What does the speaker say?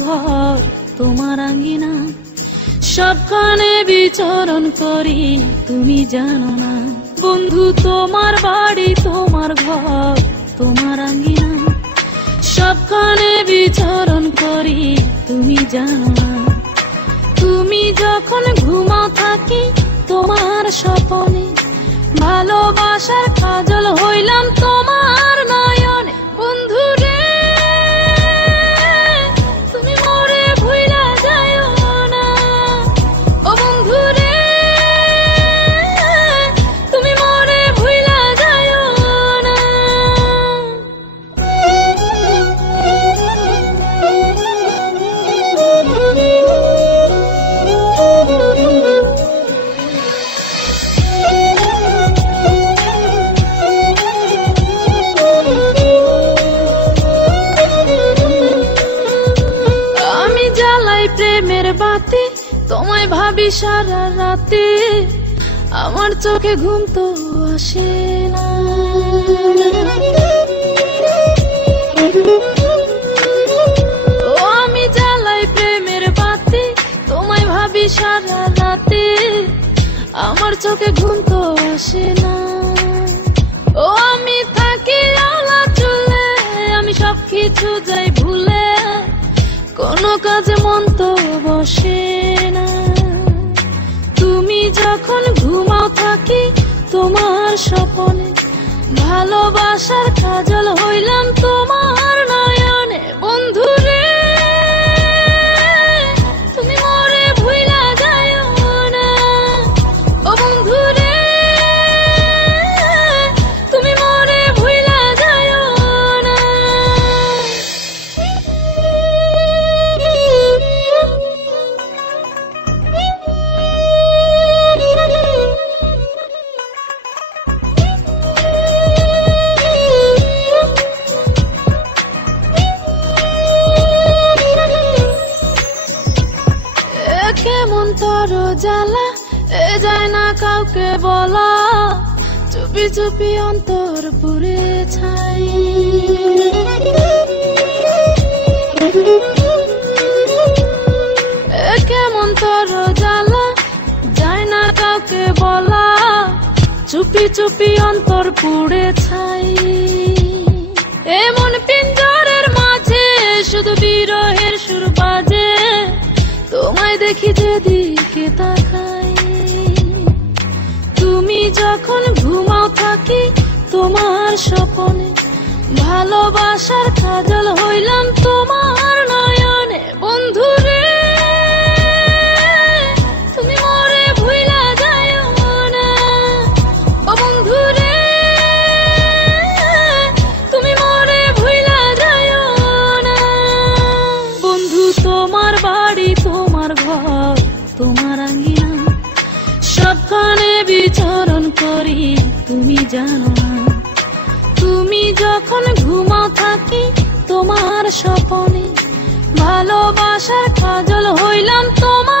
ঘর তোমার আঙ্গিনা, সবখানে বিচরণ করি তুমি জানো না। বন্ধু তোমার বাড়ি তোমার ঘর তোমার আঙ্গিনা, সবখানে বিচরণ করি তুমি জানো না। তুমি যখন ঘুমাও থাকি তোমার স্বপনে, ভালোবাসার কাজল হইলাম তোমার নয়নে। বন্ধু রে তুমি মোরে ভুইলা যাইও না, ও বন্ধু রে তুমি মোরে ভুইলা যাইও না। প্রেমের বাতি তোমায় ভাবি সারা রাতে, আমার চোখে ঘুম তো আসে না। ও আমি জ্বালাই প্রেমের বাতি তোমায় ভাবি সারা রাতে, আমার চোখে ঘুম তো আসে না। ও আমি থাকি আলা চুলে, আমি সবকিছু যাই ভুলে, কোনো কাজে মন তো বসে না। তুমি যখন ঘুমাও থাকি তোমার স্বপনে, ভালোবাসার কাজল হইলাম তোমার নয়নে। বন্ধু রে তুমি মোরে ভুইলা যাইও না, ও বন্ধু রে তুমি মোরে ভুইলা যাইও না। কেমন তোর জ্বালা এ যায় না কাউকে বলা, চুপি চুপি অন্তর পুড়ে ছাই। কেমন তোর জ্বালা যায় না কাউকে বলা, চুপি চুপি অন্তর পুড়ে ছাই। এমন পিঞ্জরের মাঝে শুধু বিরহের সুর বাজে, তোমায় দেখি যেদিকে তাকাই। তুমি যখন ঘুমাও থাকি তোমার স্বপনে, ভালোবাসার কাজল হইলাম তোমার নয়নে। বন্ধু রে তুমি মোরে ভুইলা যাইও না, ও বন্ধু রে তুমি মোরে ভুইলা যাইও না। বন্ধু তোমার বাড়ি তোমার ঘর তোমার আঙ্গিনা, সবখানে বিচরণ করি তুমি জানো না। তুমি যখন ঘুমাও থাকি তোমার স্বপনে, ভালোবাসার কাজল হইলাম তোমার